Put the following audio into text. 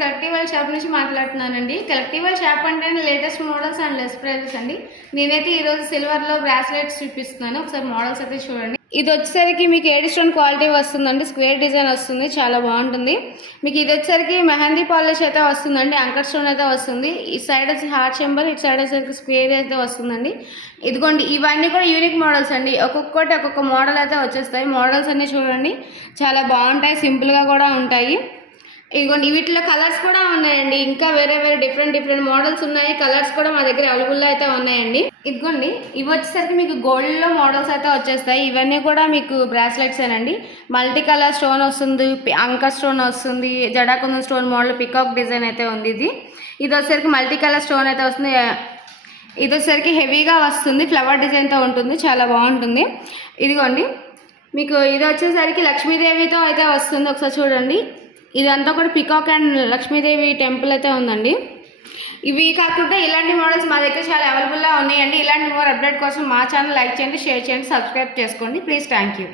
Collective world shop నుంచి మాట్లాడుతున్నానండి. Collective world shop అంటే latest models and less prices అండి. నేనైతే ఈరోజు సిల్వర్లో బ్రాస్లెట్స్ చూపిస్తున్నాను. ఒకసారి మోడల్స్ అయితే చూడండి. ఇది వచ్చేసరికి మీకు 7 స్టోన్ క్వాలిటీ వస్తుందండి. స్క్వేర్ డిజైన్ వస్తుంది, చాలా బాగుంటుంది. మీకు ఇది వచ్చేసరికి మెహందీ పాలిష్ అయితే వస్తుందండి. అంకర్ స్టోన్ అయితే వస్తుంది. ఈ సైడ్ వచ్చి హార్ట్ సింబల్, ఇటు సైడ్ వచ్చేసరికి స్క్వేర్ అయితే వస్తుందండి. ఇదిగోండి, ఇవన్నీ కూడా యూనిక్ మోడల్స్ అండి. ఒక్కొక్కటి ఒక్కొక్క మోడల్ అయితే వచ్చేస్తాయి. మోడల్స్ అన్నీ చూడండి, చాలా బాగుంటాయి, సింపుల్గా కూడా ఉంటాయి. ఇదిగోండి, వీటిలో కలర్స్ కూడా ఉన్నాయండి. ఇంకా వేరే వేరే డిఫరెంట్ మోడల్స్ ఉన్నాయి. కలర్స్ కూడా మా దగ్గర అవైలబుల్లో అయితే ఉన్నాయండి. ఇదిగోండి, ఇవి వచ్చేసరికి మీకు గోల్డ్లో మోడల్స్ అయితే వచ్చేస్తాయి. ఇవన్నీ కూడా మీకు బ్రాస్లెట్స్ ఏనండి. మల్టీ కలర్ స్టోన్ వస్తుంది, అంకర్ స్టోన్ వస్తుంది, జడాకుందన్ స్టోన్ మోడల్ పికాక్ డిజైన్ అయితే ఉంది. ఇది వచ్చేసరికి మల్టీ కలర్ స్టోన్ అయితే వస్తుంది. ఇది వచ్చేసరికి హెవీగా వస్తుంది, ఫ్లవర్ డిజైన్తో ఉంటుంది, చాలా బాగుంటుంది. ఇదిగోండి, మీకు ఇది వచ్చేసరికి లక్ష్మీదేవితో అయితే వస్తుంది. ఒకసారి చూడండి, ఇదంతా కూడా పికాక్ అండ్ లక్ష్మీదేవి టెంపుల్ అయితే ఉందండి. ఇవి కాకుండా ఇలాంటి మోడల్స్ మా దగ్గర చాలా అవైలబుల్గా ఉన్నాయండి. ఇలాంటి మోర్ అప్డేట్ కోసం మా ఛానల్ లైక్ చేయండి, షేర్ చేయండి, సబ్స్క్రైబ్ చేసుకోండి ప్లీజ్. Thank you.